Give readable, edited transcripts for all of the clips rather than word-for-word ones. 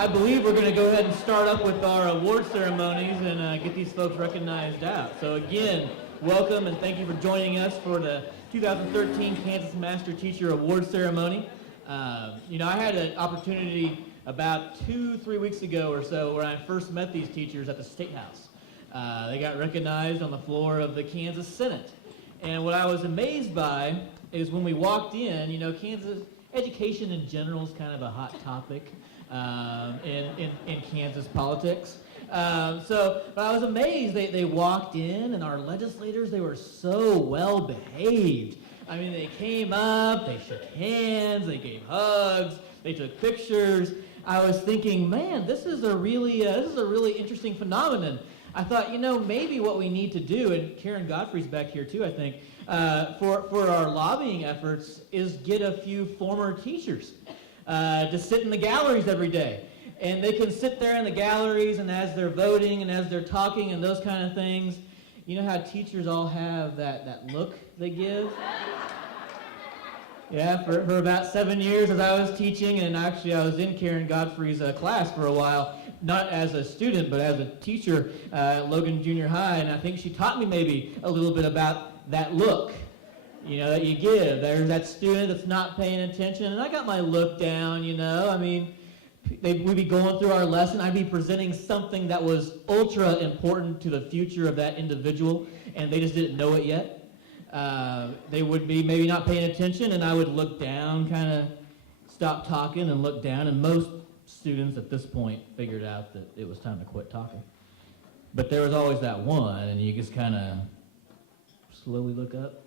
I believe we're going to go ahead and start up with our award ceremonies and get these folks recognized out. So again, welcome and thank you for joining us for the 2013 Kansas Master Teacher Award Ceremony. I had an opportunity about 2-3 weeks ago or so where I first met these teachers at the State House. They got recognized on the floor of the Kansas Senate. And what I was amazed by is when we walked in, Kansas education in general is kind of a hot topic in Kansas politics. But I was amazed. They walked in, and our legislators, they were so well behaved. I mean, they came up, they shook hands, they gave hugs, they took pictures. I was thinking, man, this is a really interesting phenomenon. I thought, maybe what we need to do, and Karen Godfrey's back here too, I think, for our lobbying efforts is get a few former teachers to sit in the galleries every day. And they can sit there in the galleries, and as they're voting and as they're talking and those kind of things, you know how teachers all have that look they give? Yeah, for about 7 years as I was teaching, and actually I was in Karen Godfrey's class for a while, not as a student, but as a teacher at Logan Junior High, and I think she taught me maybe a little bit about that look, that you give. There's that student that's not paying attention, and I got my look down, we'd be going through our lesson, I'd be presenting something that was ultra important to the future of that individual, and they just didn't know it yet. They would be maybe not paying attention, and I would look down, kind of stop talking and look down, and most students at this point figured out that it was time to quit talking. But there was always that one, and you just kind of slowly look up,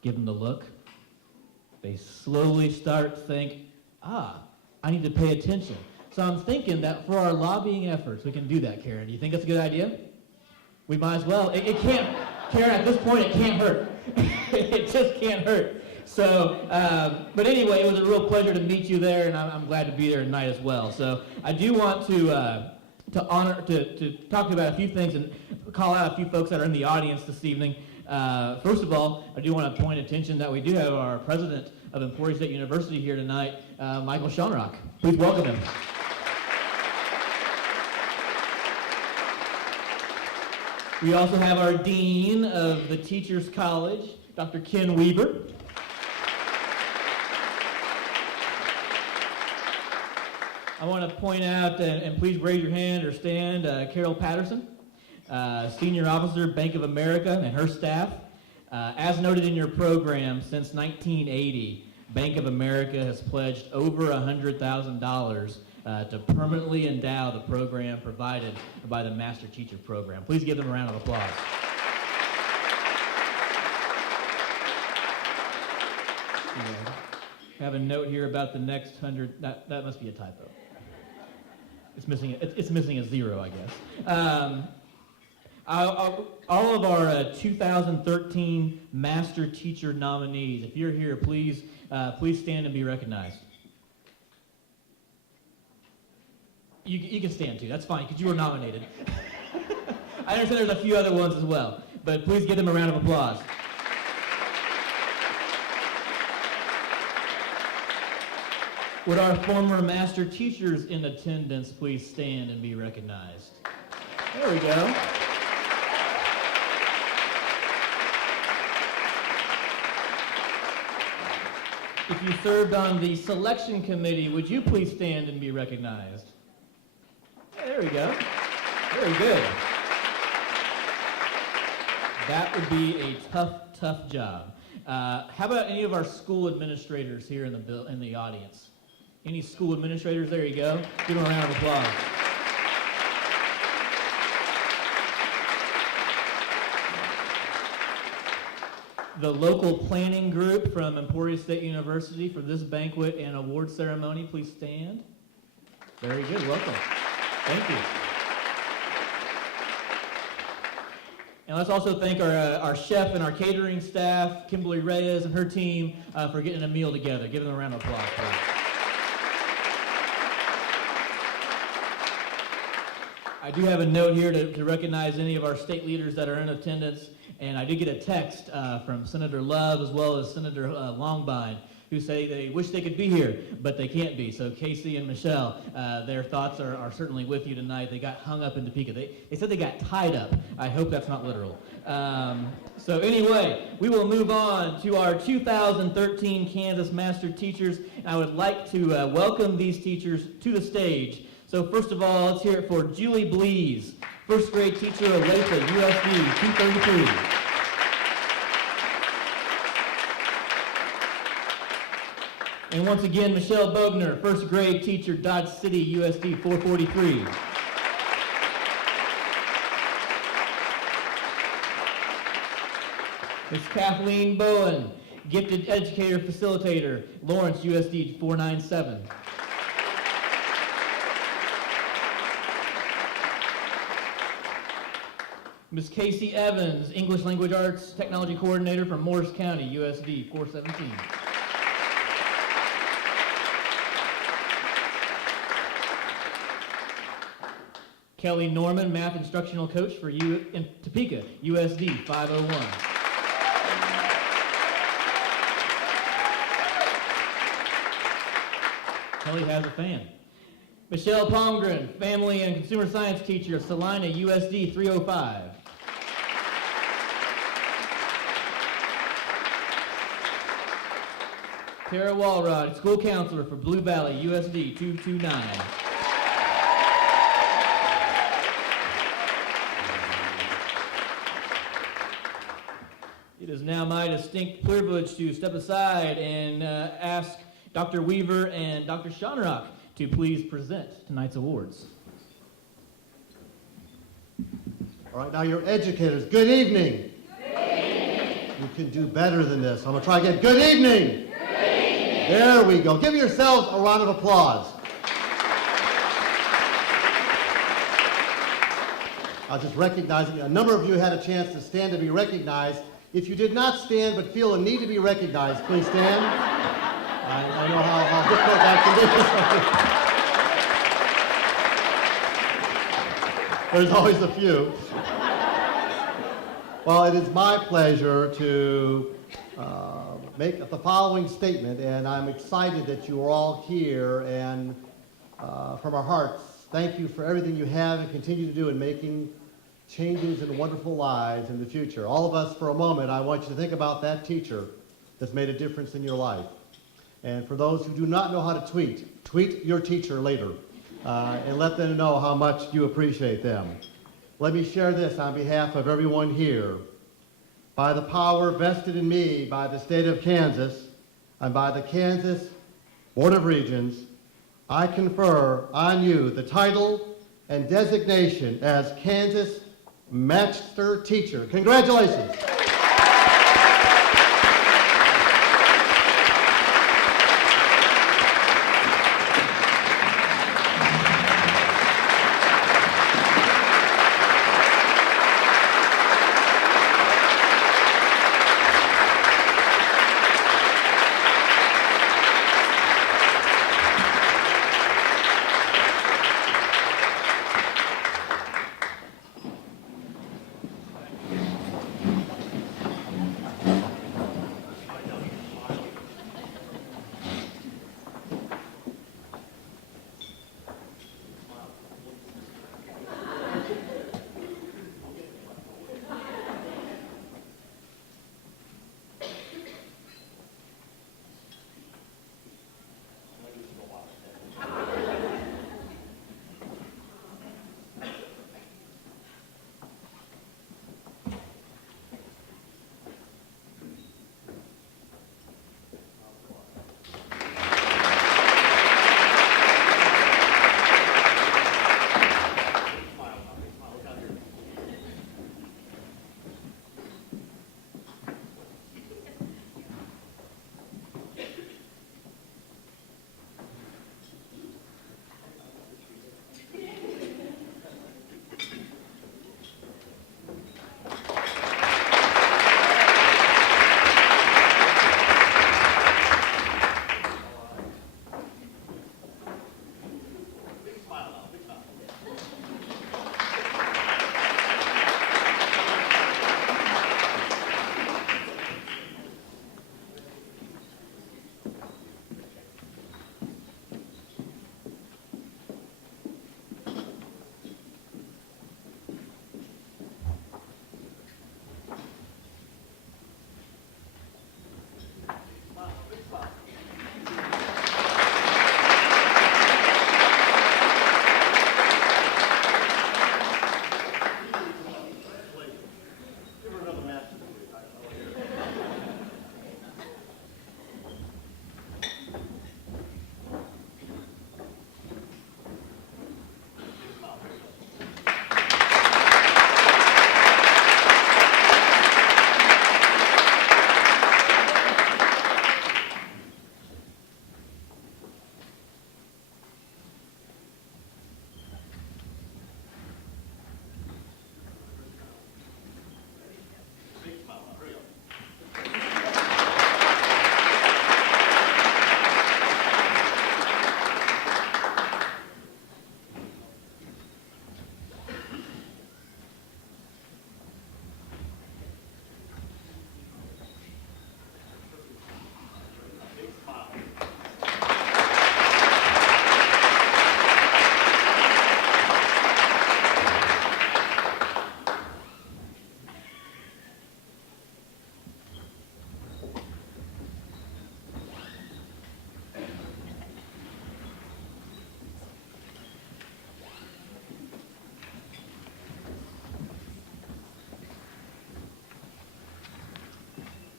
give them the look. They slowly start to think, I need to pay attention. So I'm thinking that for our lobbying efforts, we can do that, Karen. Do you think that's a good idea? We might as well. It can't, Karen, at this point, it can't hurt. It just can't hurt. So, but anyway, it was a real pleasure to meet you there, and I'm glad to be there tonight as well. So I do want to talk to you about a few things and call out a few folks that are in the audience this evening. First of all, I do want to point attention that we do have our president of Emporia State University here tonight, Michael Schoenrock. Please welcome him. We also have our dean of the Teachers College, Dr. Ken Weaver. I want to point out, and please raise your hand or stand, Carol Patterson, Senior Officer, Bank of America, and her staff. As noted in your program, since 1980, Bank of America has pledged over $100,000 to permanently endow the program provided by the Master Teacher Program. Please give them a round of applause. I have a note here about the next 100. That must be a typo. It's missing a zero, I guess. All of our 2013 Master Teacher nominees, if you're here, please stand and be recognized. You can stand too, that's fine, because you were nominated. I understand there's a few other ones as well, but please give them a round of applause. Would our former master teachers in attendance please stand and be recognized? There we go. If you served on the selection committee, would you please stand and be recognized? Yeah, there we go. Very good. That would be a tough job. How about any of our school administrators here in the audience? Any school administrators? There you go. Give them a round of applause. The local planning group from Emporia State University for this banquet and award ceremony, please stand. Very good. Welcome. Thank you. And let's also thank our chef and our catering staff, Kimberly Reyes and her team, for getting a meal together. Give them a round of applause, please. I do have a note here to recognize any of our state leaders that are in attendance, and I did get a text from Senator Love as well as Senator Longbine who say they wish they could be here, but they can't be. So Kacie and Michelle, their thoughts are certainly with you tonight. They got hung up in Topeka. They said they got tied up. I hope that's not literal. So anyway, we will move on to our 2013 Kansas Master Teachers. I would like to welcome these teachers to the stage. So first of all, let's hear it for Julie Bliese, first grade teacher, Olathe, USD, 233. And once again, Michelle Bogner, first grade teacher, Dodge City, USD, 443. Ms. Kathleen Bowen, gifted educator facilitator, Lawrence, USD, 497. Ms. Kacie Evans, English Language Arts Technology Coordinator from Morris County, USD, 417. Kelly Norman, Math Instructional Coach for in Topeka, USD, 501. Kelly has a fan. Michelle Palmgren, Family and Consumer Science Teacher, Salina, USD, 305. Tara Walrod, School Counselor for Blue Valley, USD, 229. It is now my distinct privilege to step aside and ask Dr. Weaver and Dr. Shonrock to please present tonight's awards. All right, now your educators, good evening. Good evening. You can do better than this. I'm going to try again. Good evening. Good evening. There we go. Give yourselves a round of applause. I was just recognizing a number of you had a chance to stand to be recognized. If you did not stand but feel a need to be recognized, please stand. I know how difficult that can be. There's always a few. Well, it is my pleasure to make the following statement, and I'm excited that you are all here, and from our hearts, thank you for everything you have and continue to do in making changes in wonderful lives in the future. All of us, for a moment, I want you to think about that teacher that's made a difference in your life. And for those who do not know how to tweet your teacher later and let them know how much you appreciate them. Let me share this on behalf of everyone here. By the power vested in me by the state of Kansas and by the Kansas Board of Regents, I confer on you the title and designation as Kansas Master Teacher. Congratulations.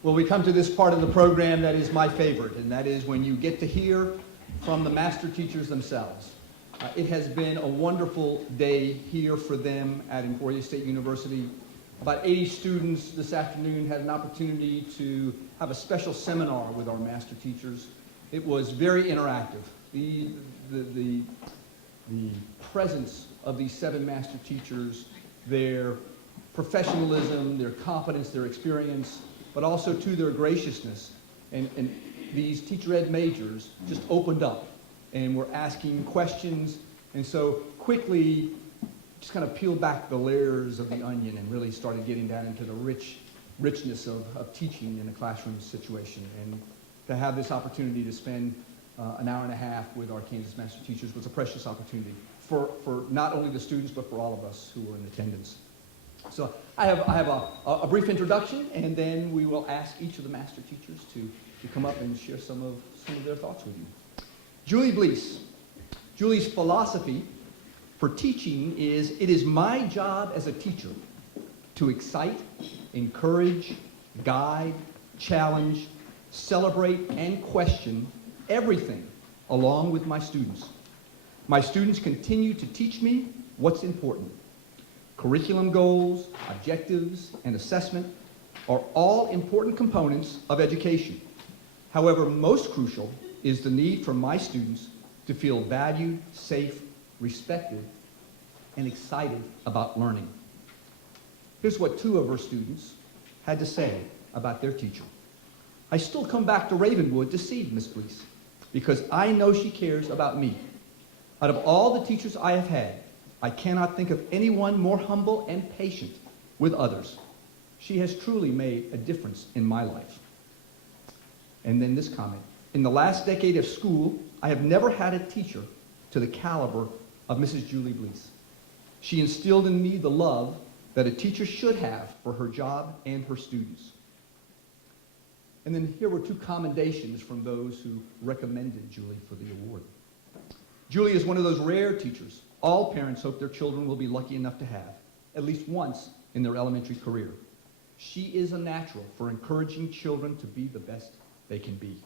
Well, we come to this part of the program that is my favorite, and that is when you get to hear from the master teachers themselves. It has been a wonderful day here for them at Emporia State University. About 80 students this afternoon had an opportunity to have a special seminar with our master teachers. It was very interactive. The presence of these 7 master teachers, their professionalism, their competence, their experience, but also to their graciousness. And these teacher ed majors just opened up and were asking questions, and so quickly just kind of peeled back the layers of the onion and really started getting down into the richness of teaching in a classroom situation. And to have this opportunity to spend an hour and a half with our Kansas master teachers was a precious opportunity for not only the students, but for all of us who were in attendance. So I have a brief introduction, and then we will ask each of the master teachers to come up and share some of their thoughts with you. Julie Bliese. Julie's philosophy for teaching is, it is my job as a teacher to excite, encourage, guide, challenge, celebrate, and question everything along with my students. My students continue to teach me what's important. Curriculum goals, objectives, and assessment are all important components of education. However, most crucial is the need for my students to feel valued, safe, respected, and excited about learning. Here's what 2 of her students had to say about their teacher. I still come back to Ravenwood to see Miss Bliese because I know she cares about me. Out of all the teachers I have had, I cannot think of anyone more humble and patient with others. She has truly made a difference in my life. And then this comment. In the last decade of school, I have never had a teacher to the caliber of Mrs. Julie Bliese. She instilled in me the love that a teacher should have for her job and her students. And then here were 2 commendations from those who recommended Julie for the award. Julie is one of those rare teachers all parents hope their children will be lucky enough to have, at least once in their elementary career. She is a natural for encouraging children to be the best they can be.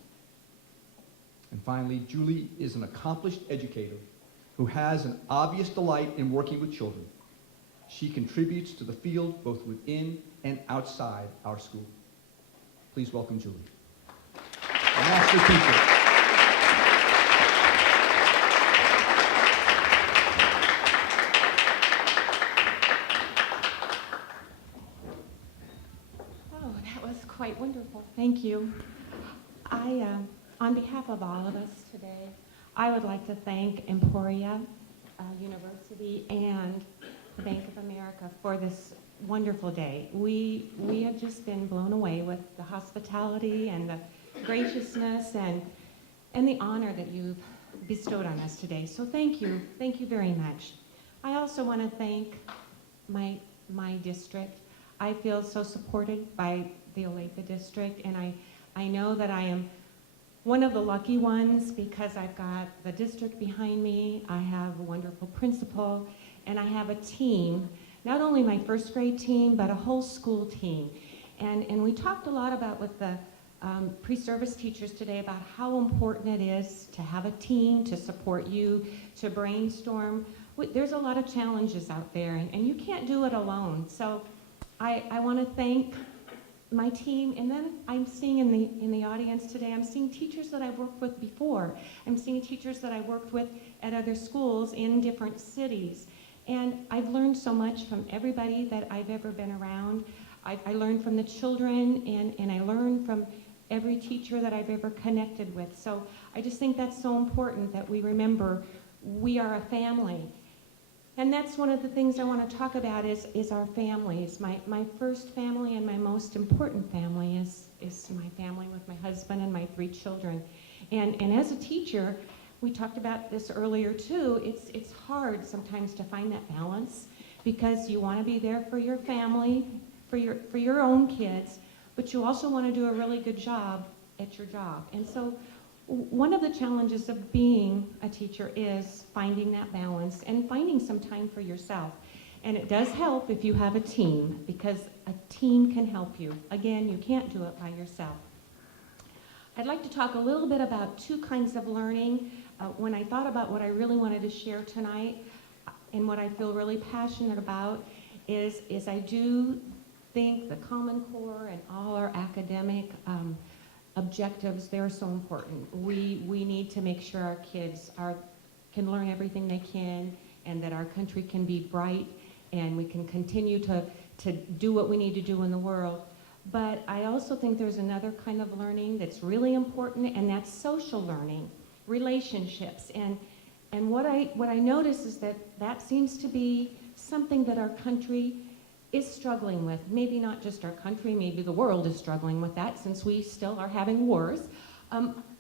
And finally, Julie is an accomplished educator who has an obvious delight in working with children. She contributes to the field both within and outside our school. Please welcome Julie. A master teacher. Oh, that was quite wonderful. Thank you. On behalf of all of us today, I would like to thank Emporia University and the Bank of America for this wonderful day. We have just been blown away with the hospitality and the graciousness and the honor that you've bestowed on us today. So thank you very much. I also want to thank my district. I feel so supported by the Olathe district, and I know that I am one of the lucky ones because I've got the district behind me, I have a wonderful principal, and I have a team, not only my first grade team, but a whole school team. And we talked a lot about with the pre-service teachers today about how important it is to have a team, to support you, to brainstorm. There's a lot of challenges out there, and you can't do it alone. So I want to thank my team, and then I'm seeing in the audience today, I'm seeing teachers that I've worked with before. I'm seeing teachers that I worked with at other schools in different cities. And I've learned so much from everybody that I've ever been around. I learned from the children, and I learned from every teacher that I've ever connected with. So I just think that's so important that we remember we are a family. And that's one of the things I want to talk about is our families. My first family and my most important family is my family with my husband and my 3 children. And as a teacher, we talked about this earlier too, it's hard sometimes to find that balance because you want to be there for your family, for your own kids, but you also want to do a really good job at your job. And so one of the challenges of being a teacher is finding that balance and finding some time for yourself. And it does help if you have a team, because a team can help you. Again, you can't do it by yourself. I'd like to talk a little bit about two kinds of learning. When I thought about what I really wanted to share tonight and what I feel really passionate about is I do think the Common Core and all our academic objectives, they're so important. We need to make sure our kids can learn everything they can, and that our country can be bright, and we can continue to do what we need to do in the world. But I also think there's another kind of learning that's really important, and that's social learning, relationships. And what I notice is that seems to be something that our country is struggling with. Maybe not just our country, maybe the world is struggling with that, since we still are having wars.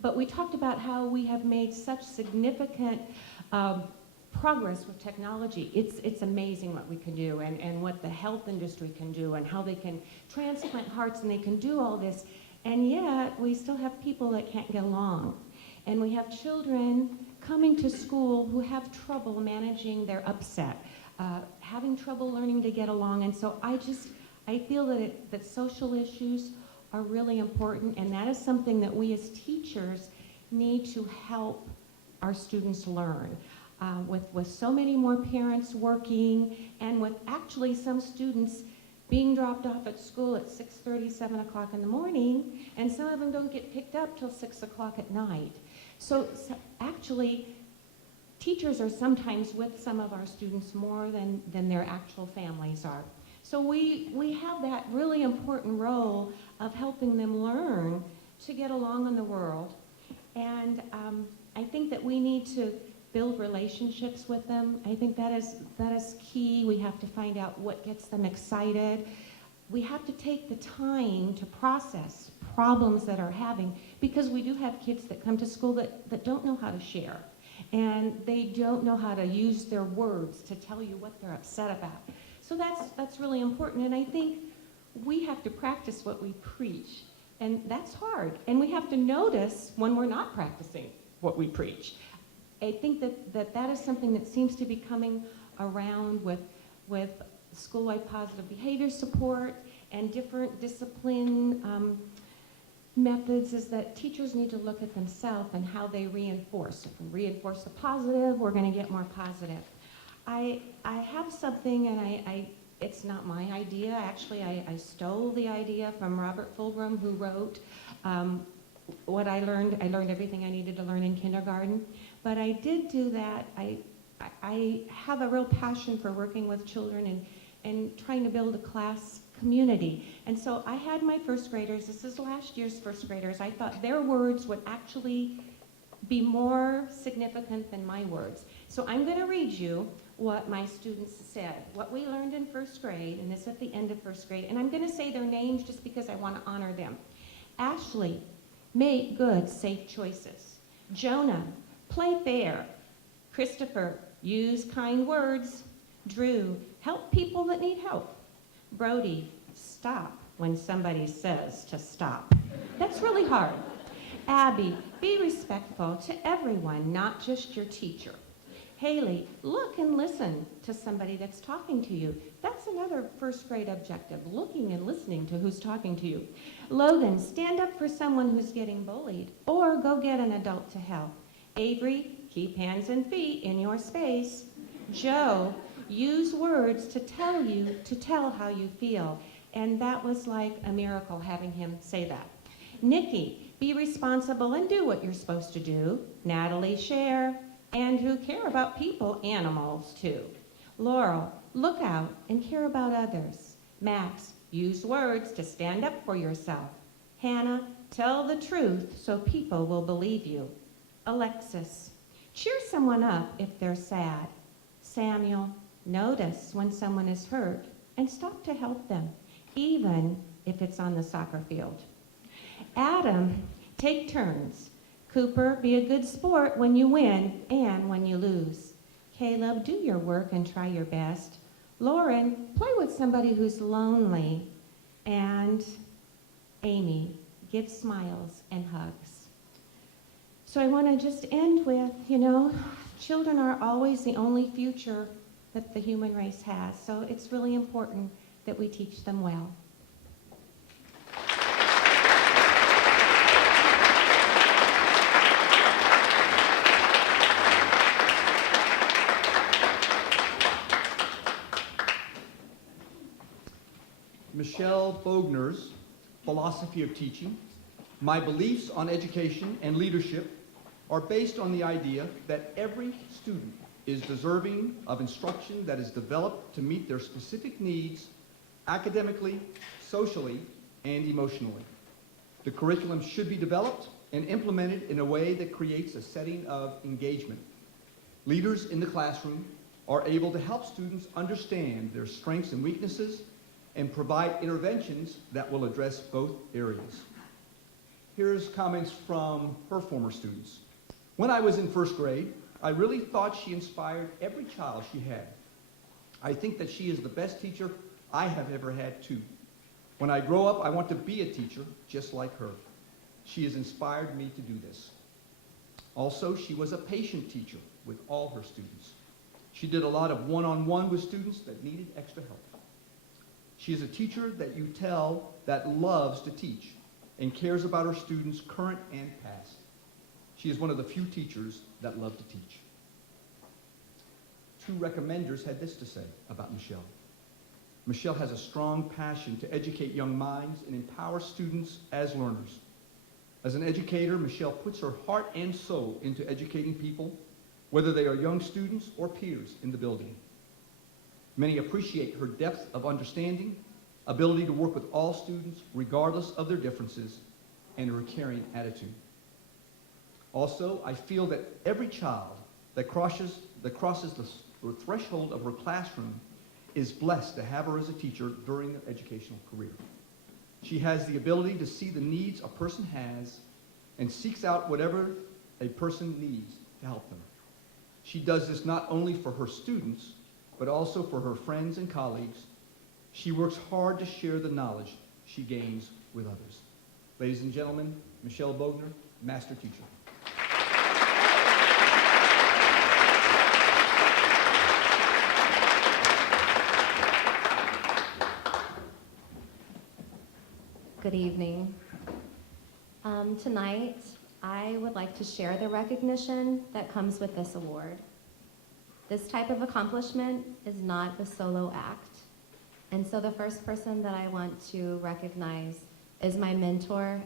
But we talked about how we have made such significant progress with technology. It's amazing what we can do, and what the health industry can do, and how they can transplant hearts, and they can do all this. And yet, we still have people that can't get along. And we have children coming to school who have trouble managing their upset, having trouble learning to get along. And so I feel that social issues are really important, and that is something that we as teachers need to help our students learn. With so many more parents working, and with actually some students being dropped off at school at 6:30, 7 o'clock in the morning, and some of them don't get picked up till 6 o'clock at night. So actually, teachers are sometimes with some of our students more than their actual families are. So we have that really important role of helping them learn to get along in the world. And I think that we need to build relationships with them. I think that is key. We have to find out what gets them excited. We have to take the time to process problems that are having, because we do have kids that come to school that don't know how to share, and they don't know how to use their words to tell you what they're upset about. So that's really important, and I think we have to practice what we preach, and that's hard. And we have to notice when we're not practicing what we preach. I think that is something that seems to be coming around with school-wide positive behavior support and different discipline methods, is that teachers need to look at themselves and how they reinforce. If we reinforce the positive, we're going to get more positive. I have something, and it's not my idea. Actually, I stole the idea from Robert Fulghum, who wrote what I learned. I learned everything I needed to learn in kindergarten. But I did do that. I have a real passion for working with children and trying to build a class community. And so I had my first graders, this is last year's first graders, I thought their words would actually be more significant than my words. So I'm going to read you what my students said, what we learned in first grade, and this is at the end of first grade, and I'm going to say their names just because I want to honor them. Ashley, make good, safe choices. Jonah, play fair. Christopher, use kind words. Drew, help people that need help. Brody, stop when somebody says to stop. That's really hard. Abby, be respectful to everyone, not just your teacher. Haley, look and listen to somebody that's talking to you. That's another first grade objective, looking and listening to who's talking to you. Logan, stand up for someone who's getting bullied, or go get an adult to help. Avery, keep hands and feet in your space. Joe, use words to tell how you feel. And that was like a miracle having him say that. Nikki, be responsible and do what you're supposed to do. Natalie, share. Andrew, care about people, animals too. Laurel, look out and care about others. Max, use words to stand up for yourself. Hannah, tell the truth so people will believe you. Alexis, cheer someone up if they're sad. Samuel, notice when someone is hurt and stop to help them, even if it's on the soccer field. Adam, take turns. Cooper, be a good sport when you win and when you lose. Caleb, do your work and try your best. Lauren, play with somebody who's lonely. And Amy, give smiles and hugs. So I want to just end with, children are always the only future that the human race has. So it's really important that we teach them well. Michelle Bogner's philosophy of teaching, my beliefs on education and leadership are based on the idea that every student is deserving of instruction that is developed to meet their specific needs academically, socially, and emotionally. The curriculum should be developed and implemented in a way that creates a setting of engagement. Leaders in the classroom are able to help students understand their strengths and weaknesses and provide interventions that will address both areas. Here's comments from her former students. When I was in first grade, I really thought she inspired every child she had. I think that she is the best teacher I have ever had too. When I grow up, I want to be a teacher just like her. She has inspired me to do this. Also, she was a patient teacher with all her students. She did a lot of one-on-one with students that needed extra help. She is a teacher that you tell that loves to teach and cares about her students, current and past. She is one of the few teachers that love to teach. Two recommenders had this to say about Michelle. Michelle has a strong passion to educate young minds and empower students as learners. As an educator, Michelle puts her heart and soul into educating people, whether they are young students or peers in the building. Many appreciate her depth of understanding, ability to work with all students regardless of their differences, and her caring attitude. Also, I feel that every child that crosses the threshold of her classroom is blessed to have her as a teacher during their educational career. She has the ability to see the needs a person has and seeks out whatever a person needs to help them. She does this not only for her students, but also for her friends and colleagues. She works hard to share the knowledge she gains with others. Ladies and gentlemen, Michelle Bogner, Master Teacher. Good evening. Tonight, I would like to share the recognition that comes with this award. This type of accomplishment is not a solo act. And so the first person that I want to recognize is my mentor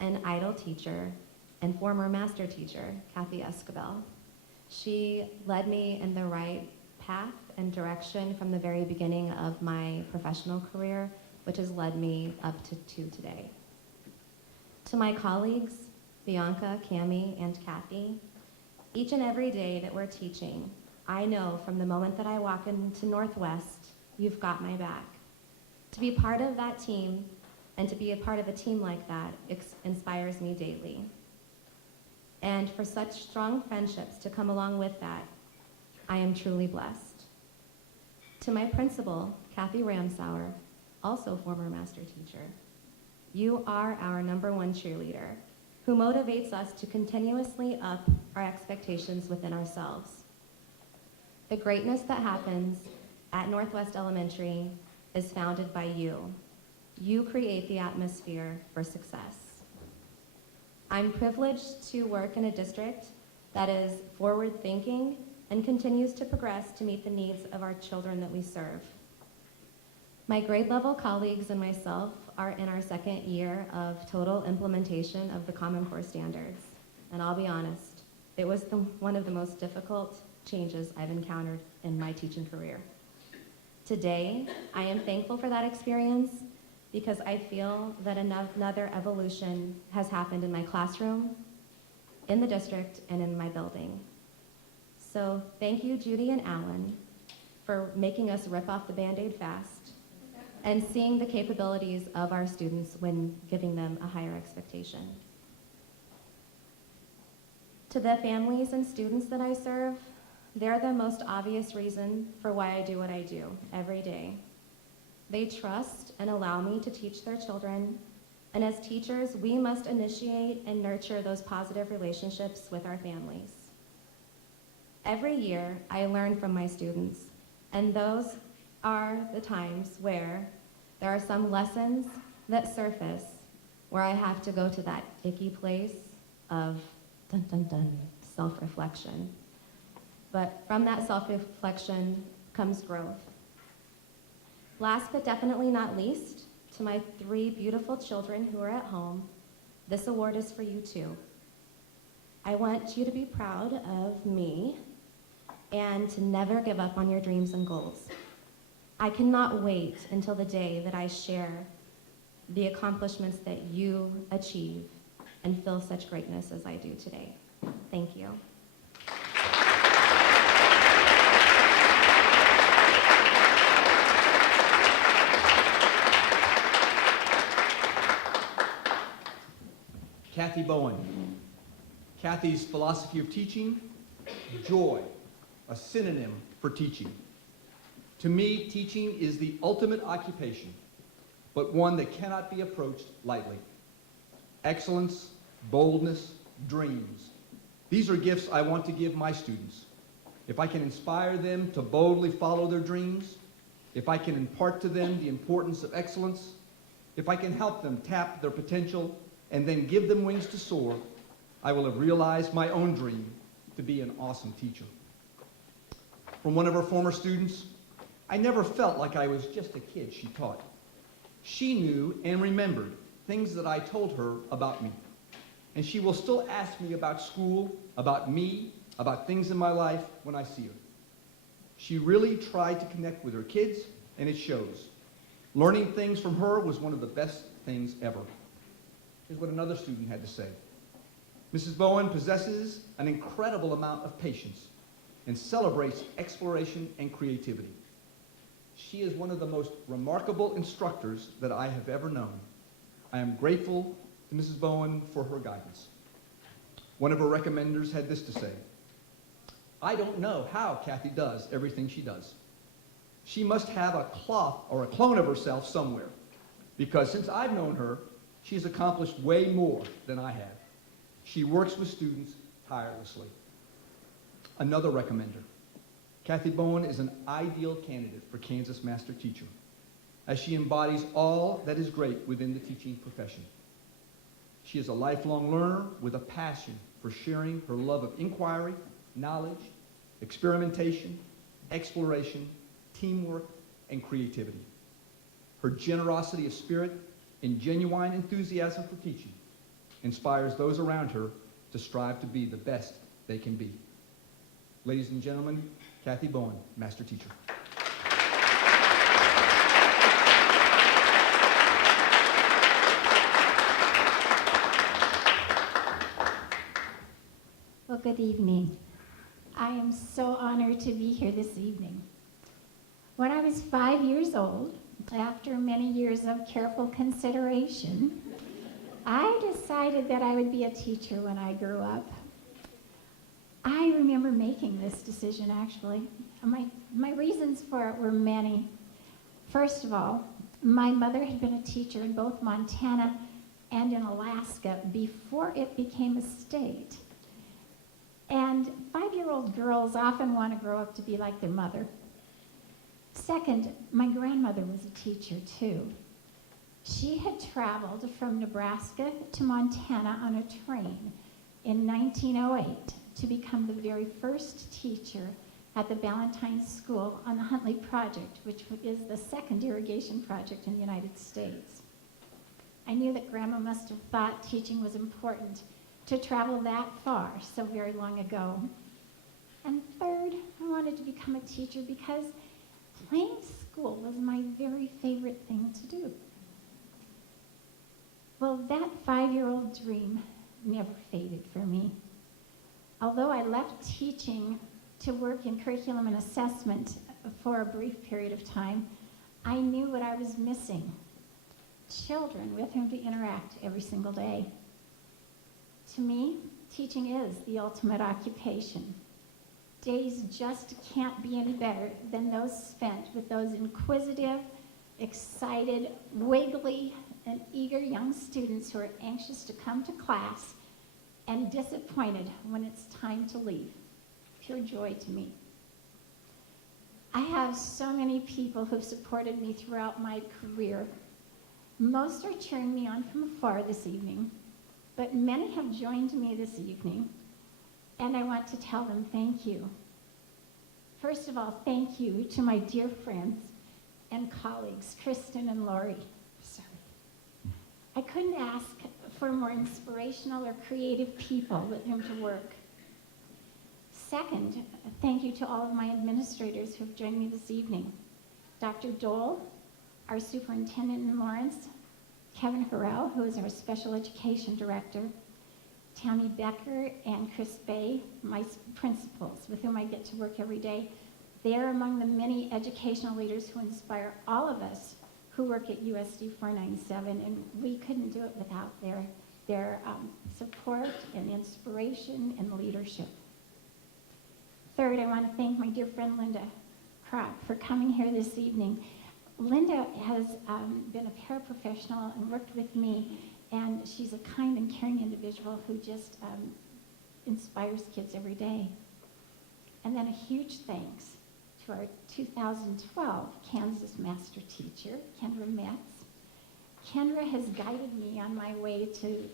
and idol teacher and former master teacher, Kacie Escabel. She led me in the right path and direction from the very beginning of my professional career, which has led me up to today. To my colleagues, Bianca, Cammie, and Kathy, each and every day that we're teaching, I know from the moment that I walk into Northwest, you've got my back. To be part of that team and to be a part of a team like that inspires me daily. And for such strong friendships to come along with that, I am truly blessed. To my principal, Kathy Ramsauer, also former master teacher, you are our #1 cheerleader who motivates us to continuously up our expectations within ourselves. The greatness that happens at Northwest Elementary is founded by you. You create the atmosphere for success. I'm privileged to work in a district that is forward-thinking and continues to progress to meet the needs of our children that we serve. My grade level colleagues and myself are in our second year of total implementation of the Common Core standards. And I'll be honest, it was one of the most difficult changes I've encountered in my teaching career. Today, I am thankful for that experience because I feel that another evolution has happened in my classroom, in the district, and in my building. So thank you, Judy and Alan, for making us rip off the Band-Aid fast and seeing the capabilities of our students when giving them a higher expectation. To the families and students that I serve, they're the most obvious reason for why I do what I do every day. They trust and allow me to teach their children, and as teachers, we must initiate and nurture those positive relationships with our families. Every year, I learn from my students, And those are the times where there are some lessons that surface where I have to go to that icky place of dun dun dun, self-reflection. But from that self-reflection comes growth. Last but definitely not least, to my 3 beautiful children who are at home, this award is for you too. I want you to be proud of me and to never give up on your dreams and goals. I cannot wait until the day that I share the accomplishments that you achieve and feel such greatness as I do today. Thank you. Kacie Bowen. Katie's philosophy of teaching, joy, a synonym for teaching. To me, teaching is the ultimate occupation, but one that cannot be approached lightly. Excellence, boldness, dreams. These are gifts I want to give my students. If I can inspire them to boldly follow their dreams, if I can impart to them the importance of excellence, if I can help them tap their potential and then give them wings to soar, I will have realized my own dream to be an awesome teacher. From one of her former students, I never felt like I was just a kid she taught. She knew and remembered things that I told her about me. And she will still ask me about school, about me, about things in my life when I see her. She really tried to connect with her kids, and it shows. Learning things from her was one of the best things ever. Here's what another student had to say. Mrs. Bowen possesses an incredible amount of patience and celebrates exploration and creativity. She is one of the most remarkable instructors that I have ever known. I am grateful to Mrs. Bowen for her guidance. One of her recommenders had this to say, I don't know how Kacie does everything she does. She must have a cloth or a clone of herself somewhere, because since I've known her, she's accomplished way more than I have. She works with students tirelessly. Another recommender. Kacie Bowen is an ideal candidate for Kansas Master Teacher, as she embodies all that is great within the teaching profession. She is a lifelong learner with a passion for sharing her love of inquiry, knowledge, experimentation, exploration, teamwork, and creativity. Her generosity of spirit and genuine enthusiasm for teaching inspires those around her to strive to be the best they can be. Ladies and gentlemen, Kacie Bowen, Master Teacher. Well, good evening. I am so honored to be here this evening. When I was 5 years old, after many years of careful consideration, I decided that I would be a teacher when I grew up. I remember making this decision, actually. My reasons for it were many. First of all, my mother had been a teacher in both Montana and in Alaska before it became a state. And 5-year-old girls often want to grow up to be like their mother. Second, my grandmother was a teacher too. She had traveled from Nebraska to Montana on a train in 1908 to become the very first teacher at the Ballantyne School on the Huntley Project, which is the second irrigation project in the United States. I knew that Grandma must have thought teaching was important to travel that far so very long ago. And third, I wanted to become a teacher because playing school was my very favorite thing to do. Well, that 5-year-old dream never faded for me. Although I left teaching to work in curriculum and assessment for a brief period of time, I knew what I was missing: children with whom to interact every single day. To me, teaching is the ultimate occupation. Days just can't be any better than those spent with those inquisitive, excited, wiggly, and eager young students who are anxious to come to class and disappointed when it's time to leave. Pure joy to me. I have so many people who've supported me throughout my career. Most are cheering me on from afar this evening, but many have joined me this evening, and I want to tell them thank you. First of all, thank you to my dear friends and colleagues, Kristen and Lori. Sorry. I couldn't ask for more inspirational or creative people with whom to work. Second, thank you to all of my administrators who have joined me this evening. Dr. Dole, our superintendent in Lawrence, Kevin Harrell, who is our special education director, Tammy Becker and Chris Bay, my principals with whom I get to work every day. They are among the many educational leaders who inspire all of us who work at USD 497, and we couldn't do it without their support and inspiration and leadership. Third, I want to thank my dear friend Linda Kropp for coming here this evening. Linda has been a paraprofessional and worked with me, and she's a kind and caring individual who just inspires kids every day. And then a huge thanks to our 2012 Kansas Master Teacher, Kendra Metz. Kendra has guided me on my way to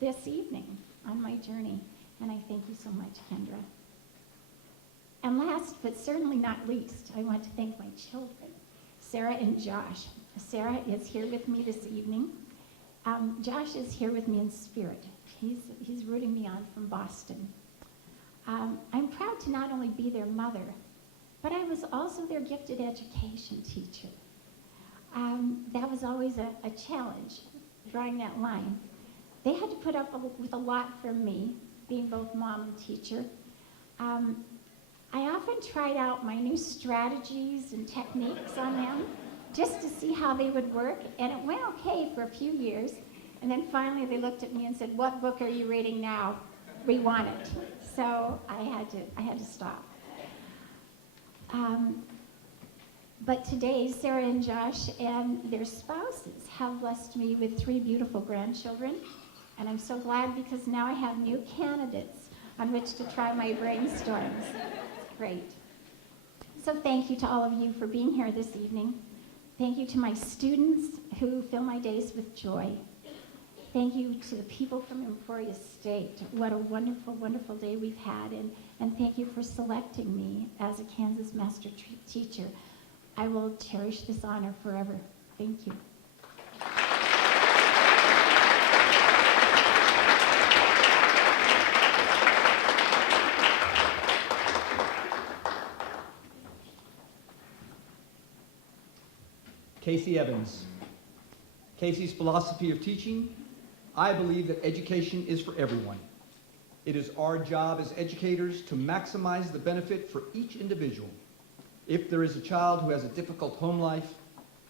this evening, on my journey, and I thank you so much, Kendra. And last, but certainly not least, I want to thank my children, Sarah and Josh. Sarah is here with me this evening. Josh is here with me in spirit. He's rooting me on from Boston. I'm proud to not only be their mother, but I was also their gifted education teacher. That was always a challenge, drawing that line. They had to put up with a lot from me, being both mom and teacher. I often tried out my new strategies and techniques on them just to see how they would work, and it went okay for a few years, and then finally they looked at me and said, "What book are you reading now? We want it." So I had to stop. But today, Sarah and Josh and their spouses have blessed me with 3 beautiful grandchildren, and I'm so glad because now I have new candidates on which to try my brainstorms. Great. So thank you to all of you for being here this evening. Thank you to my students who fill my days with joy. Thank you to the people from Emporia State. What a wonderful, wonderful day we've had, and thank you for selecting me as a Kansas Master Teacher. I will cherish this honor forever. Thank you. Kacie Evans. Kacie's philosophy of teaching: I believe that education is for everyone. It is our job as educators to maximize the benefit for each individual. If there is a child who has a difficult home life,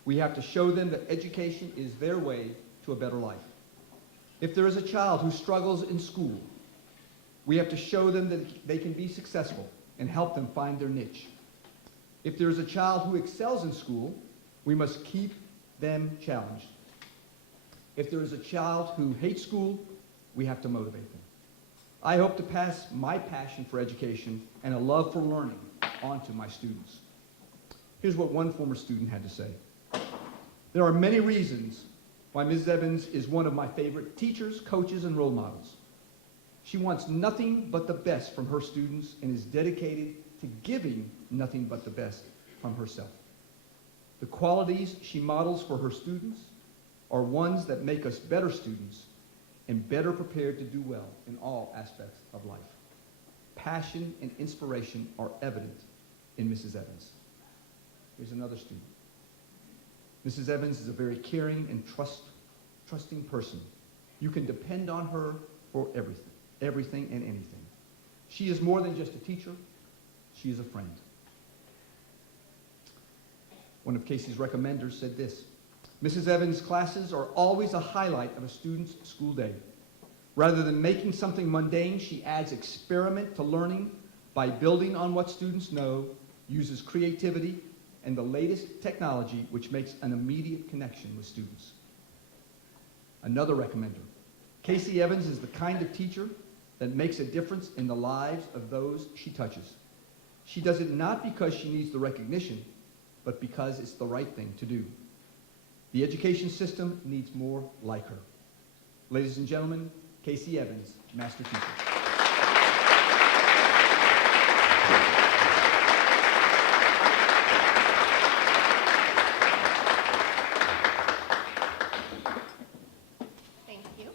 we have to show them that education is their way to a better life. If there is a child who struggles in school, we have to show them that they can be successful and help them find their niche. If there is a child who excels in school, we must keep them challenged. If there is a child who hates school, we have to motivate them. I hope to pass my passion for education and a love for learning on to my students. Here's what one former student had to say. There are many reasons why Ms. Evans is one of my favorite teachers, coaches, and role models. She wants nothing but the best from her students and is dedicated to giving nothing but the best from herself. The qualities she models for her students are ones that make us better students and better prepared to do well in all aspects of life. Passion and inspiration are evident in Mrs. Evans. Here's another student. Mrs. Evans is a very caring and trusting person. You can depend on her for everything and anything. She is more than just a teacher. She is a friend. One of Kacie's recommenders said this: Mrs. Evans' classes are always a highlight of a student's school day. Rather than making something mundane, she adds experiment to learning by building on what students know, uses creativity and the latest technology, which makes an immediate connection with students. Another recommender: Kacie Evans is the kind of teacher that makes a difference in the lives of those she touches. She does it not because she needs the recognition, but because it's the right thing to do. The education system needs more like her. Ladies and gentlemen, Kacie Evans, Master Teacher. Thank you.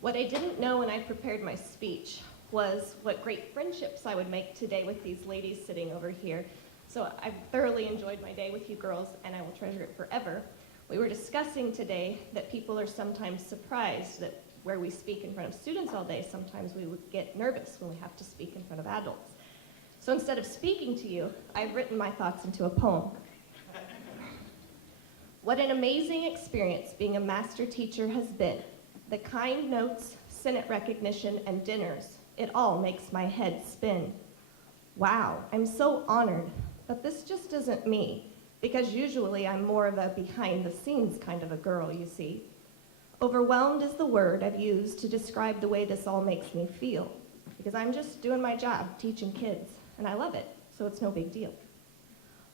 What I didn't know when I prepared my speech was what great friendships I would make today with these ladies sitting over here. So I've thoroughly enjoyed my day with you girls, and I will treasure it forever. We were discussing today that people are sometimes surprised that where we speak in front of students all day, sometimes we would get nervous when we have to speak in front of adults. So instead of speaking to you, I've written my thoughts into a poem. What an amazing experience being a master teacher has been. The kind notes, Senate recognition, and dinners, it all makes my head spin. Wow, I'm so honored, but this just isn't me, because usually I'm more of a behind-the-scenes kind of a girl, you see. Overwhelmed is the word I've used to describe the way this all makes me feel, because I'm just doing my job, teaching kids, and I love it, so it's no big deal.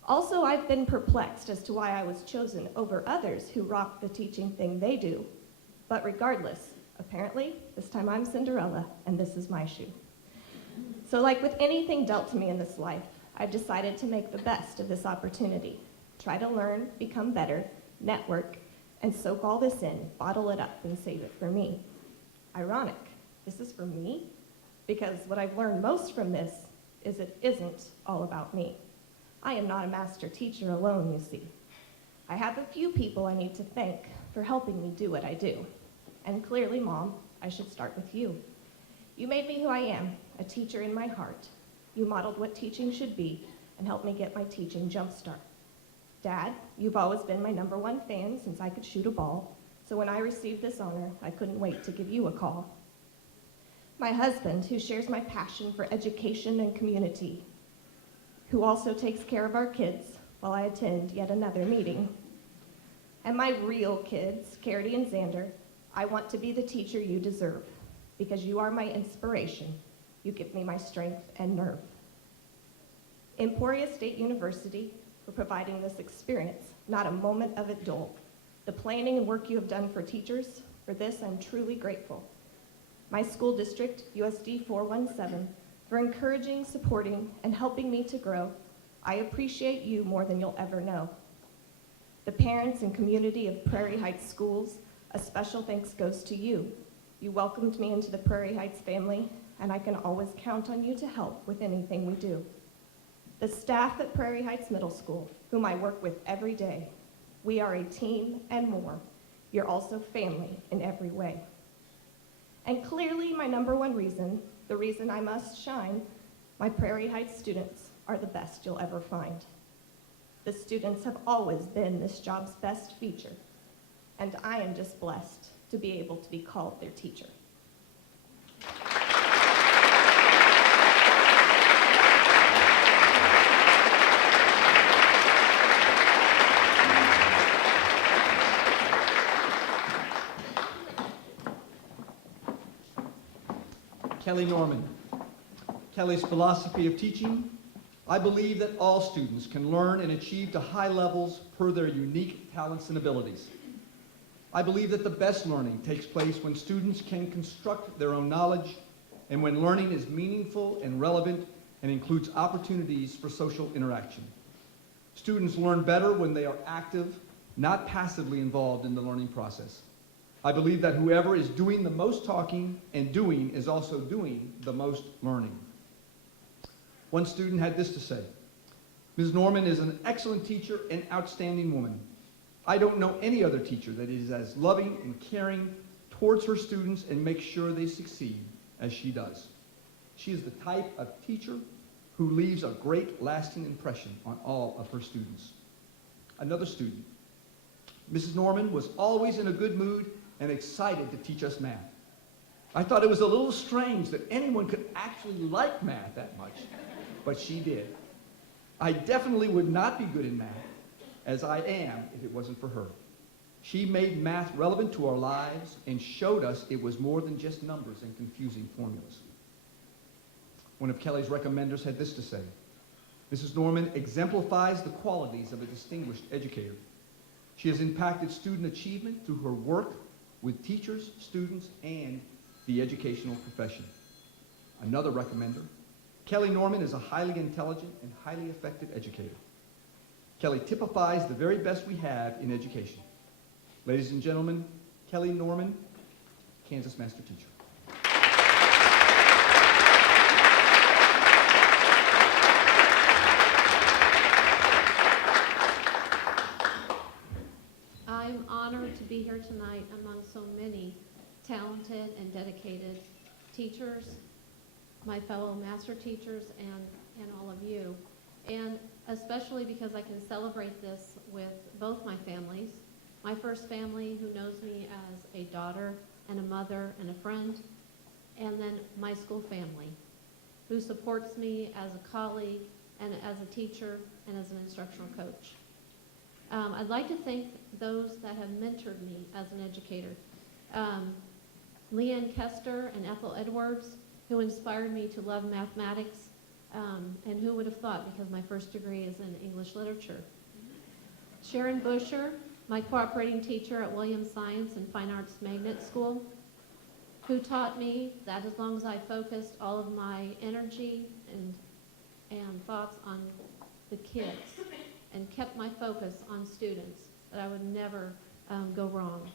Also, I've been perplexed as to why I was chosen over others who rock the teaching thing they do. But regardless, apparently, this time I'm Cinderella, and this is my shoe. So like with anything dealt to me in this life, I've decided to make the best of this opportunity. Try to learn, become better, network, and soak all this in, bottle it up, and save it for me. Ironic, this is for me? Because what I've learned most from this is it isn't all about me. I am not a master teacher alone, you see. I have a few people I need to thank for helping me do what I do. And clearly, Mom, I should start with you. You made me who I am, a teacher in my heart. You modeled what teaching should be and helped me get my teaching jumpstart. Dad, you've always been my #1 fan since I could shoot a ball, so when I received this honor, I couldn't wait to give you a call. My husband, who shares my passion for education and community, who also takes care of our kids while I attend yet another meeting. And my real kids, Kacie and Xander, I want to be the teacher you deserve, because you are my inspiration. You give me my strength and nerve. Emporia State University for providing this experience, not a moment of it dull. The planning and work you have done for teachers, for this I'm truly grateful. My school district, USD 417, for encouraging, supporting, and helping me to grow. I appreciate you more than you'll ever know. The parents and community of Prairie Heights Schools, a special thanks goes to you. You welcomed me into the Prairie Heights family, and I can always count on you to help with anything we do. The staff at Prairie Heights Middle School, whom I work with every day, we are a team and more. You're also family in every way. And clearly my #1 reason, the reason I must shine, my Prairie Heights students are the best you'll ever find. The students have always been this job's best feature, and I am just blessed to be able to be called their teacher. Kelly Norman. Kelly's philosophy of teaching: I believe that all students can learn and achieve to high levels per their unique talents and abilities. I believe that the best learning takes place when students can construct their own knowledge and when learning is meaningful and relevant and includes opportunities for social interaction. Students learn better when they are active, not passively involved in the learning process. I believe that whoever is doing the most talking and doing is also doing the most learning. One student had this to say: Ms. Norman is an excellent teacher and outstanding woman. I don't know any other teacher that is as loving and caring towards her students and makes sure they succeed as she does. She is the type of teacher who leaves a great lasting impression on all of her students. Another student: Mrs. Norman was always in a good mood and excited to teach us math. I thought it was a little strange that anyone could actually like math that much, but she did. I definitely would not be good in math, as I am, if it wasn't for her. She made math relevant to our lives and showed us it was more than just numbers and confusing formulas. One of Kelly's recommenders had this to say: Mrs. Norman exemplifies the qualities of a distinguished educator. She has impacted student achievement through her work with teachers, students, and the educational profession. Another recommender, Kelly Norman is a highly intelligent and highly effective educator. Kelly typifies the very best we have in education. Ladies and gentlemen, Kelly Norman, Kansas Master Teacher. I'm honored to be here tonight among so many talented and dedicated teachers, my fellow master teachers, and all of you. And especially because I can celebrate this with both my families. My first family, who knows me as a daughter and a mother and a friend, and then my school family, who supports me as a colleague and as a teacher and as an instructional coach. I'd like to thank those that have mentored me as an educator. Leanne Kester and Ethel Edwards, who inspired me to love mathematics, and who would have thought, because my first degree is in English literature. Sharon Busher, my cooperating teacher at Williams Science and Fine Arts Magnet School, who taught me that as long as I focused all of my energy and thoughts on the kids and kept my focus on students, that I would never go wrong.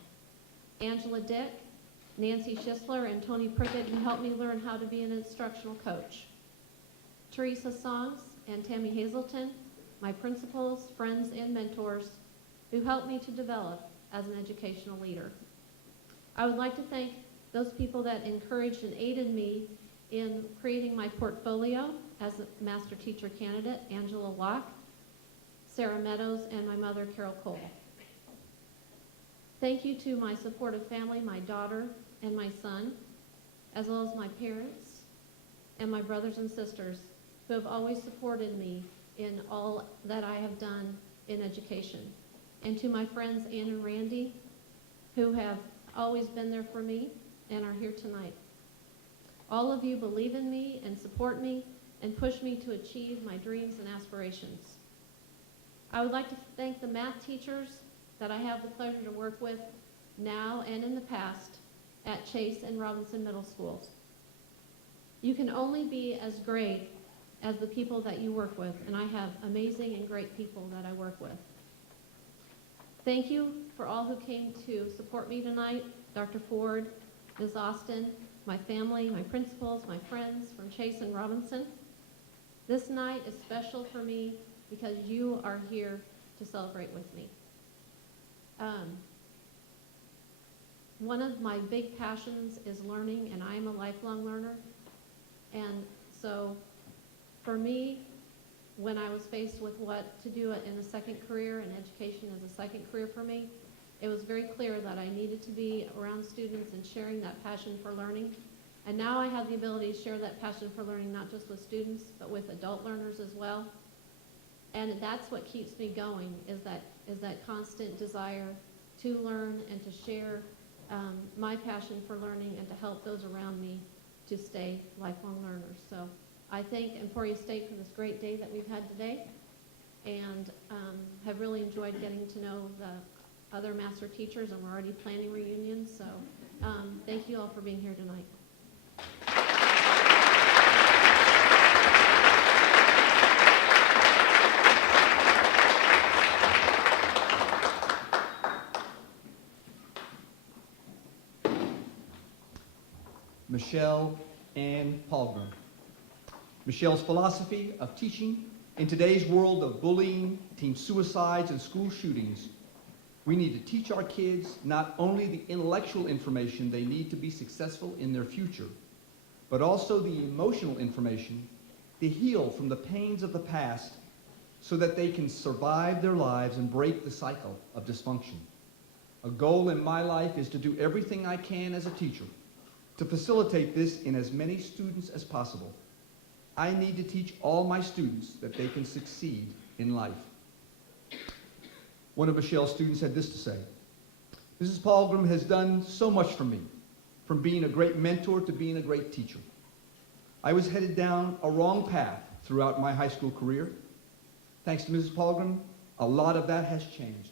Angela Dick, Nancy Schisler, and Tony Prickett, who helped me learn how to be an instructional coach. Teresa Songs and Tammy Hazelton, my principals, friends, and mentors, who helped me to develop as an educational leader. I would like to thank those people that encouraged and aided me in creating my portfolio as a master teacher candidate, Angela Locke, Sarah Meadows, and my mother, Carol Cole. Thank you to my supportive family, my daughter and my son, as well as my parents and my brothers and sisters, who have always supported me in all that I have done in education. And to my friends, Ann and Randy, who have always been there for me and are here tonight. All of you believe in me and support me and push me to achieve my dreams and aspirations. I would like to thank the math teachers that I have the pleasure to work with now and in the past at Chase and Robinson Middle Schools. You can only be as great as the people that you work with, and I have amazing and great people that I work with. Thank you for all who came to support me tonight, Dr. Ford, Ms. Austin, my family, my principals, my friends from Chase and Robinson. This night is special for me because you are here to celebrate with me. One of my big passions is learning, and I am a lifelong learner. And so for me, when I was faced with what to do in a second career, and education as a second career for me, it was very clear that I needed to be around students and sharing that passion for learning. And now I have the ability to share that passion for learning not just with students, but with adult learners as well. And that's what keeps me going, is that constant desire to learn and to share my passion for learning and to help those around me to stay lifelong learners. So I thank Emporia State for this great day that we've had today, and have really enjoyed getting to know the other master teachers, and we're already planning reunions. So thank you all for being here tonight. Michelle Ann Palgrim. Michelle's philosophy of teaching: in today's world of bullying, teen suicides, and school shootings, we need to teach our kids not only the intellectual information they need to be successful in their future, but also the emotional information to heal from the pains of the past so that they can survive their lives and break the cycle of dysfunction. A goal in my life is to do everything I can as a teacher to facilitate this in as many students as possible. I need to teach all my students that they can succeed in life. One of Michelle's students had this to say: Mrs. Palgrim has done so much for me, from being a great mentor to being a great teacher. I was headed down a wrong path throughout my high school career, Thanks to Mrs. Palgrim, a lot of that has changed.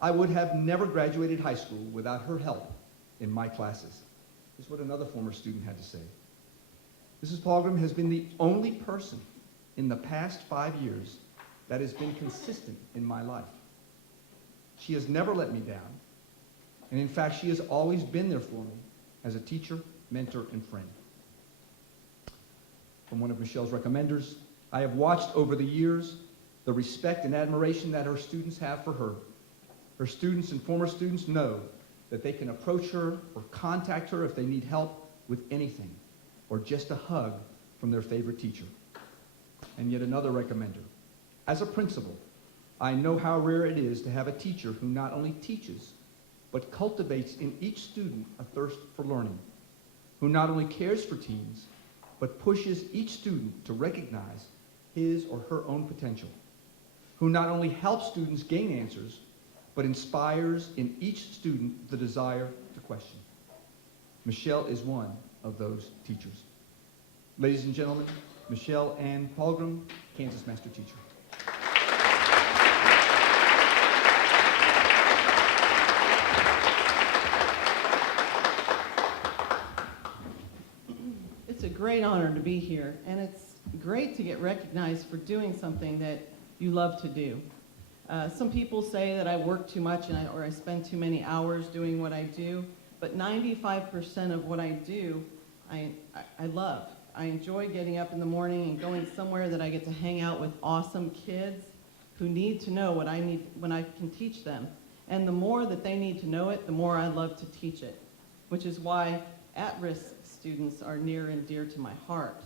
I would have never graduated high school without her help in my classes. This is what another former student had to say. Mrs. Palgrim has been the only person in the past 5 years that has been consistent in my life. She has never let me down, and in fact, she has always been there for me as a teacher, mentor, and friend. From one of Michelle's recommenders, I have watched over the years the respect and admiration that her students have for her. Her students and former students know that they can approach her or contact her if they need help with anything, or just a hug from their favorite teacher. And yet another recommender. As a principal, I know how rare it is to have a teacher who not only teaches, but cultivates in each student a thirst for learning, who not only cares for teens, but pushes each student to recognize his or her own potential, who not only helps students gain answers, but inspires in each student the desire to question. Michelle is one of those teachers. Ladies and gentlemen, Michelle Ann Palgrim, Kansas Master Teacher. It's a great honor to be here, and it's great to get recognized for doing something that you love to do. Some people say that I work too much or I spend too many hours doing what I do, but 95% of what I do, I love. I enjoy getting up in the morning and going somewhere that I get to hang out with awesome kids who need to know what I need when I can teach them. And the more that they need to know it, the more I love to teach it, which is why at-risk students are near and dear to my heart.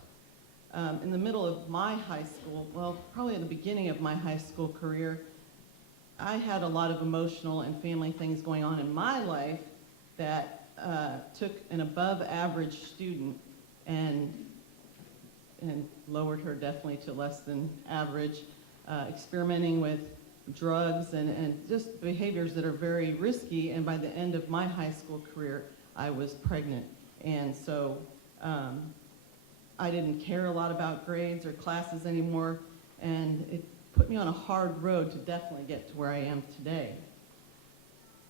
In the middle of my high school, well, probably at the beginning of my high school career, I had a lot of emotional and family things going on in my life that took an above average student and lowered her definitely to less than average, experimenting with drugs and just behaviors that are very risky. And by the end of my high school career, I was pregnant. And so I didn't care a lot about grades or classes anymore, and it put me on a hard road to definitely get to where I am today.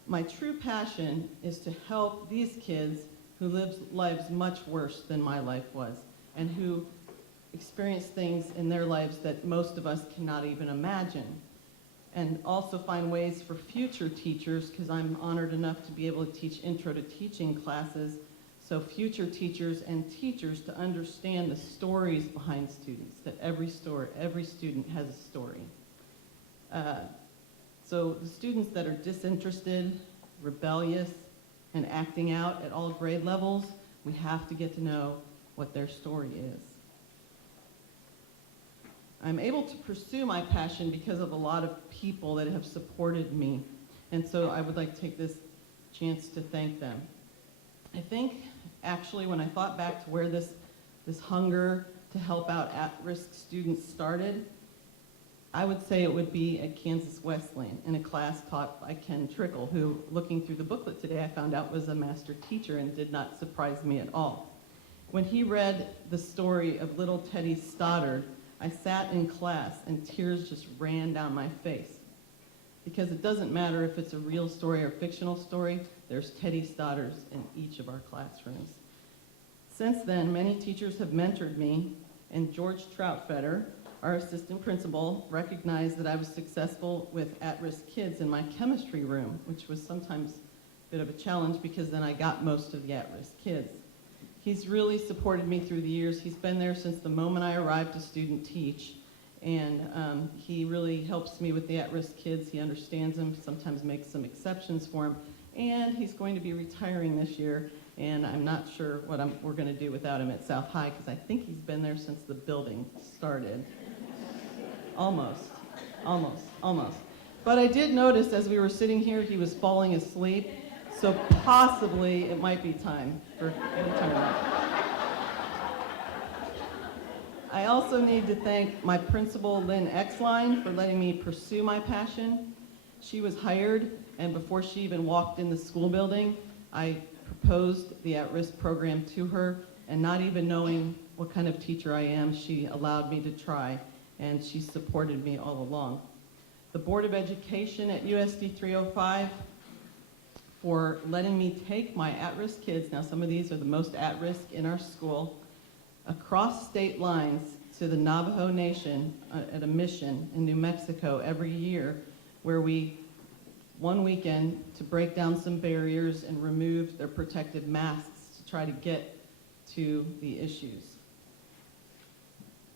My true passion is to help these kids who live lives much worse than my life was, and who experience things in their lives that most of us cannot even imagine. And also find ways for future teachers, because I'm honored enough to be able to teach intro to teaching classes, so future teachers and teachers to understand the stories behind students, that every student has a story. So the students that are disinterested, rebellious, and acting out at all grade levels, we have to get to know what their story is. I'm able to pursue my passion because of a lot of people that have supported me, and so I would like to take this chance to thank them. I think, actually, when I thought back to where this hunger to help out at-risk students started, I would say it would be at Kansas Wesleyan in a class taught by Ken Trickle, who, looking through the booklet today, I found out was a master teacher and did not surprise me at all. When he read the story of little Teddy Stoddard, I sat in class and tears just ran down my face. Because it doesn't matter if it's a real story or fictional story, there's Teddy Stoddards in each of our classrooms. Since then, many teachers have mentored me, and George Troutfetter, our assistant principal, recognized that I was successful with at-risk kids in my chemistry room, which was sometimes a bit of a challenge because then I got most of the at-risk kids. He's really supported me through the years. He's been there since the moment I arrived to student teach, and he really helps me with the at-risk kids. He understands them, sometimes makes some exceptions for them, and he's going to be retiring this year, and I'm not sure what we're going to do without him at South High, because I think he's been there since the building started. Almost. But I did notice as we were sitting here, he was falling asleep, so possibly it might be time for retirement. I also need to thank my principal, Lynn Exline, for letting me pursue my passion. She was hired, and before she even walked in the school building, I proposed the at-risk program to her, and not even knowing what kind of teacher I am, she allowed me to try. and she's supported me all along. The Board of Education at USD 305 for letting me take my at-risk kids, now some of these are the most at-risk in our school, across state lines to the Navajo Nation at a mission in New Mexico every year, where we, one weekend, to break down some barriers and remove their protective masks to try to get to the issues.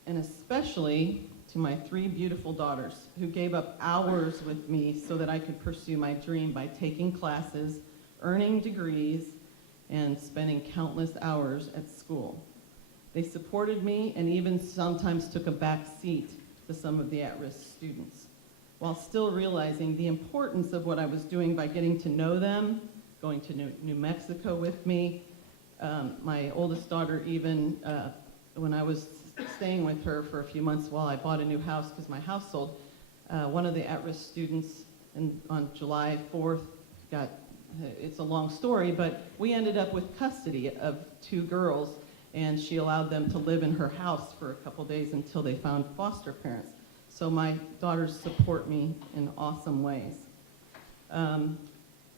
And especially to my 3 beautiful daughters who gave up hours with me so that I could pursue my dream by taking classes, earning degrees, and spending countless hours at school. They supported me and even sometimes took a back seat to some of the at-risk students, while still realizing the importance of what I was doing by getting to know them, going to New Mexico with me. My oldest daughter even, when I was staying with her for a few months while I bought a new house because my house sold, one of the at-risk students on July 4th got, it's a long story, but we ended up with custody of 2 girls, and she allowed them to live in her house for a couple days until they found foster parents. So my daughters support me in awesome ways. And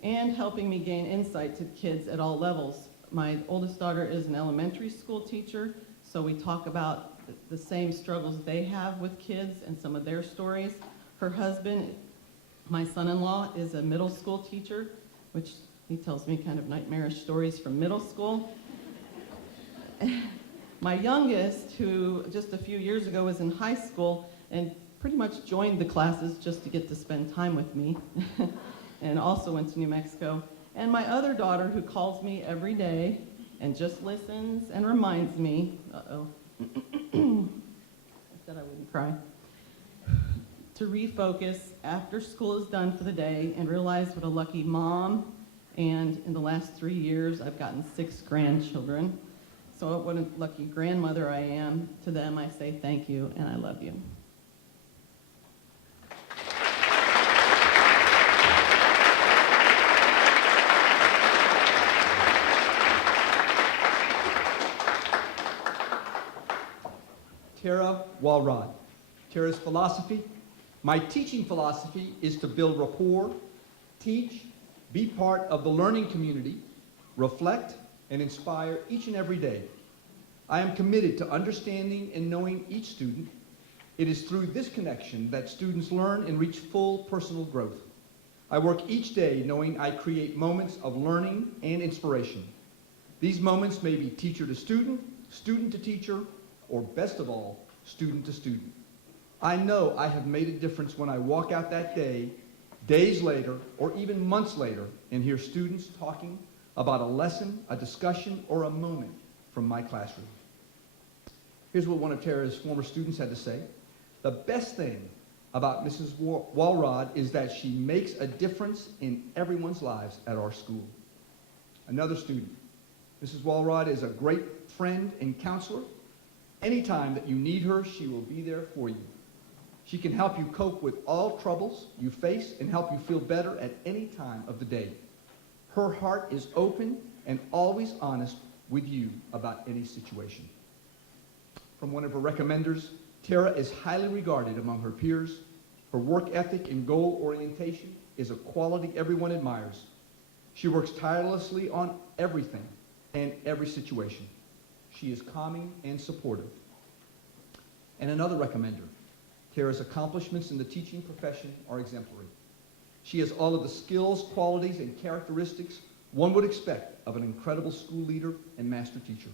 helping me gain insight to kids at all levels. My oldest daughter is an elementary school teacher, so we talk about the same struggles they have with kids and some of their stories. Her husband, my son-in-law, is a middle school teacher, which he tells me kind of nightmarish stories from middle school. My youngest, who just a few years ago was in high school and pretty much joined the classes just to get to spend time with me, and also went to New Mexico. And my other daughter, who calls me every day and just listens and reminds me, uh-oh, I said I wouldn't cry, to refocus after school is done for the day and realize what a lucky mom, and in the last 3 years, I've gotten 6 grandchildren. So what a lucky grandmother I am. To them, I say thank you and I love you. Tara Walrod. Tara's philosophy: my teaching philosophy is to build rapport, teach, be part of the learning community, reflect, and inspire each and every day. I am committed to understanding and knowing each student. It is through this connection that students learn and reach full personal growth. I work each day knowing I create moments of learning and inspiration. These moments may be teacher to student, student to teacher, or best of all, student to student. I know I have made a difference when I walk out that day, days later, or even months later, and hear students talking about a lesson, a discussion, or a moment from my classroom. Here's what one of Tara's former students had to say. The best thing about Mrs. Walrod is that she makes a difference in everyone's lives at our school. Another student, Mrs. Walrod is a great friend and counselor. Anytime that you need her, she will be there for you. She can help you cope with all troubles you face and help you feel better at any time of the day. Her heart is open and always honest with you about any situation. From one of her recommenders, Tara is highly regarded among her peers. Her work ethic and goal orientation is a quality everyone admires. She works tirelessly on everything and every situation. She is calming and supportive. And another recommender, Tara's accomplishments in the teaching profession are exemplary. She has all of the skills, qualities, and characteristics one would expect of an incredible school leader and master teacher.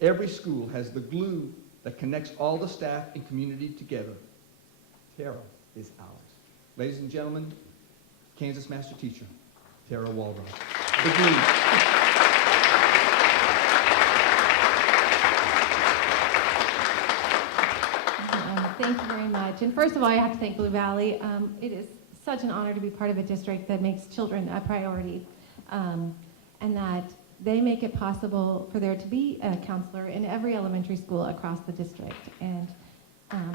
Every school has the glue that connects all the staff and community together. Tara is ours. Ladies and gentlemen, Kansas master teacher, Tara Walrod. The glue. Thank you very much. And first of all, I have to thank Blue Valley. It is such an honor to be part of a district that makes children a priority, and that they make it possible for there to be a counselor in every elementary school across the district, and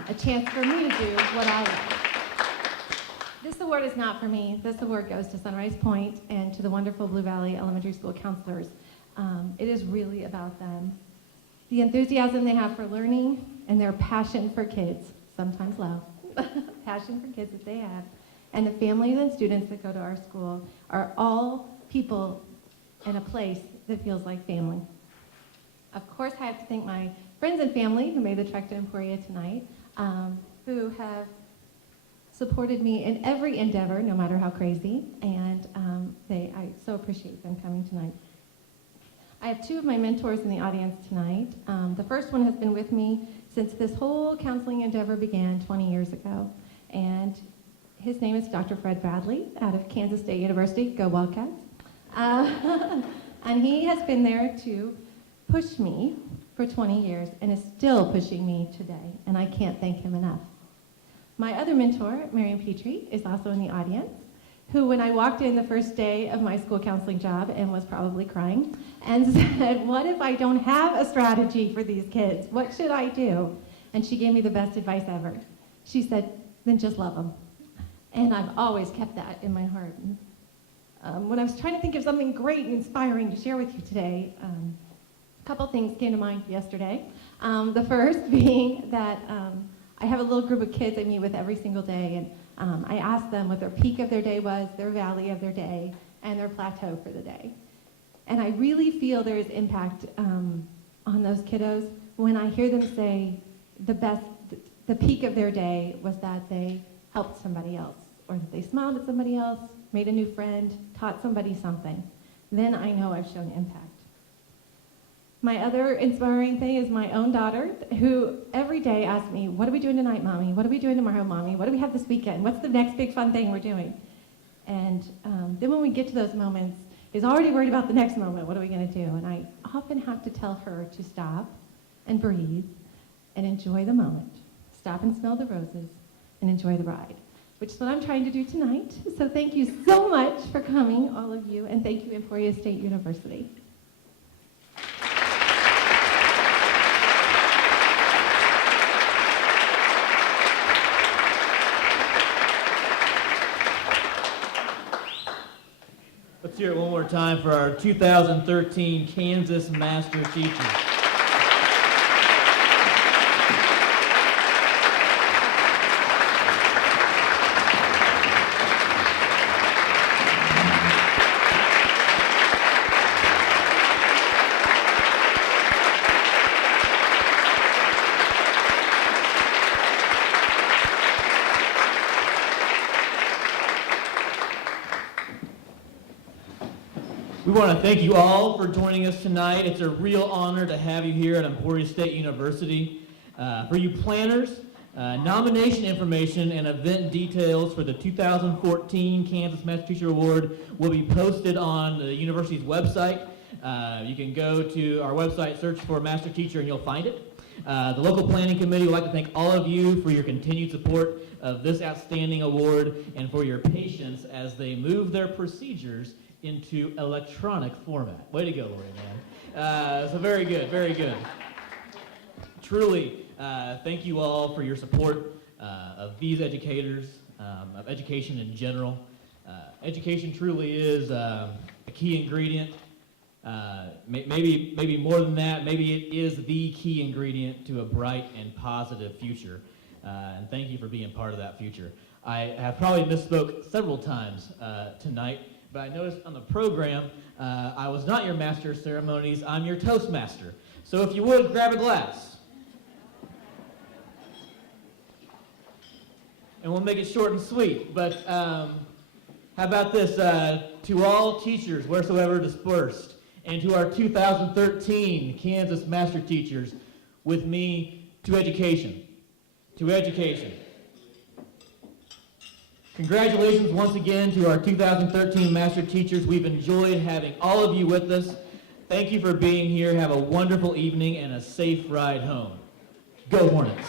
a chance for me to do what I love. This award is not for me. This award goes to Sunrise Point and to the wonderful Blue Valley Elementary School counselors. It is really about them. The enthusiasm they have for learning and their passion for kids. sometimes low, passion for kids that they have, and the families and students that go to our school are all people in a place that feels like family. Of course, I have to thank my friends and family who made the trek to Emporia tonight, who have supported me in every endeavor, no matter how crazy, and I so appreciate them coming tonight. I have two of my mentors in the audience tonight. The first one has been with me since this whole counseling endeavor began 20 years ago, and his name is Dr. Fred Bradley out of Kansas State University. Go Wildcats. And he has been there to push me for 20 years and is still pushing me today, and I can't thank him enough. My other mentor, Marion Petrie, is also in the audience, who, when I walked in the first day of my school counseling job and was probably crying, and said, what if I don't have a strategy for these kids? What should I do? And she gave me the best advice ever. She said, then just love them. And I've always kept that in my heart. When I was trying to think of something great and inspiring to share with you today, a couple things came to mind yesterday. The first being that I have a little group of kids I meet with every single day, and I ask them what their peak of their day was, their valley of their day, and their plateau for the day. And I really feel there is impact on those kiddos when I hear them say the peak of their day was that they helped somebody else, or that they smiled at somebody else, made a new friend, taught somebody something. Then I know I've shown impact. My other inspiring thing is my own daughter, who every day asks me, what are we doing tonight, Mommy? What are we doing tomorrow, Mommy? What do we have this weekend? What's the next big fun thing we're doing? And then when we get to those moments, is already worried about the next moment. What are we going to do? And I often have to tell her to stop and breathe and enjoy the moment. Stop and smell the roses and enjoy the ride, which is what I'm trying to do tonight. So thank you so much for coming, all of you, and thank you, Emporia State University. Let's hear it one more time for our 2013 Kansas Master Teachers. We want to thank you all for joining us tonight. It's a real honor to have you here at Emporia State University. For you planners, nomination information and event details for the 2014 Kansas Master Teacher Award will be posted on the university's website. You can go to our website, search for Master Teacher, and you'll find it. The local planning committee would like to thank all of you for your continued support of this outstanding award and for your patience as they move their procedures into electronic format. Way to go, Lori, man. So very good, very good. Truly, thank you all for your support of these educators, of education in general. Education truly is a key ingredient. Maybe more than that, maybe it is the key ingredient to a bright and positive future. And thank you for being part of that future. I have probably misspoke several times tonight, but I noticed on the program, I was not your master of ceremonies, I'm your Toastmaster. So if you would, grab a glass. And we'll make it short and sweet, but how about this? To all teachers, wheresoever dispersed, and to our 2013 Kansas Master Teachers, with me, to education. To education. Congratulations once again to our 2013 Master Teachers. We've enjoyed having all of you with us. Thank you for being here. Have a wonderful evening and a safe ride home. Go Hornets.